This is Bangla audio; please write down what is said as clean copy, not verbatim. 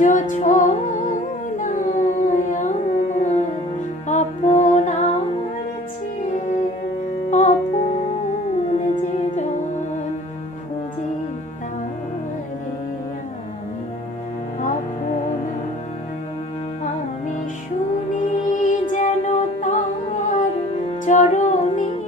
জোছনায় আমার আপনার চেয়ে আপন যে জন খুঁজি তারে আমি আপনার। আমি শুনি যেন তার চরণে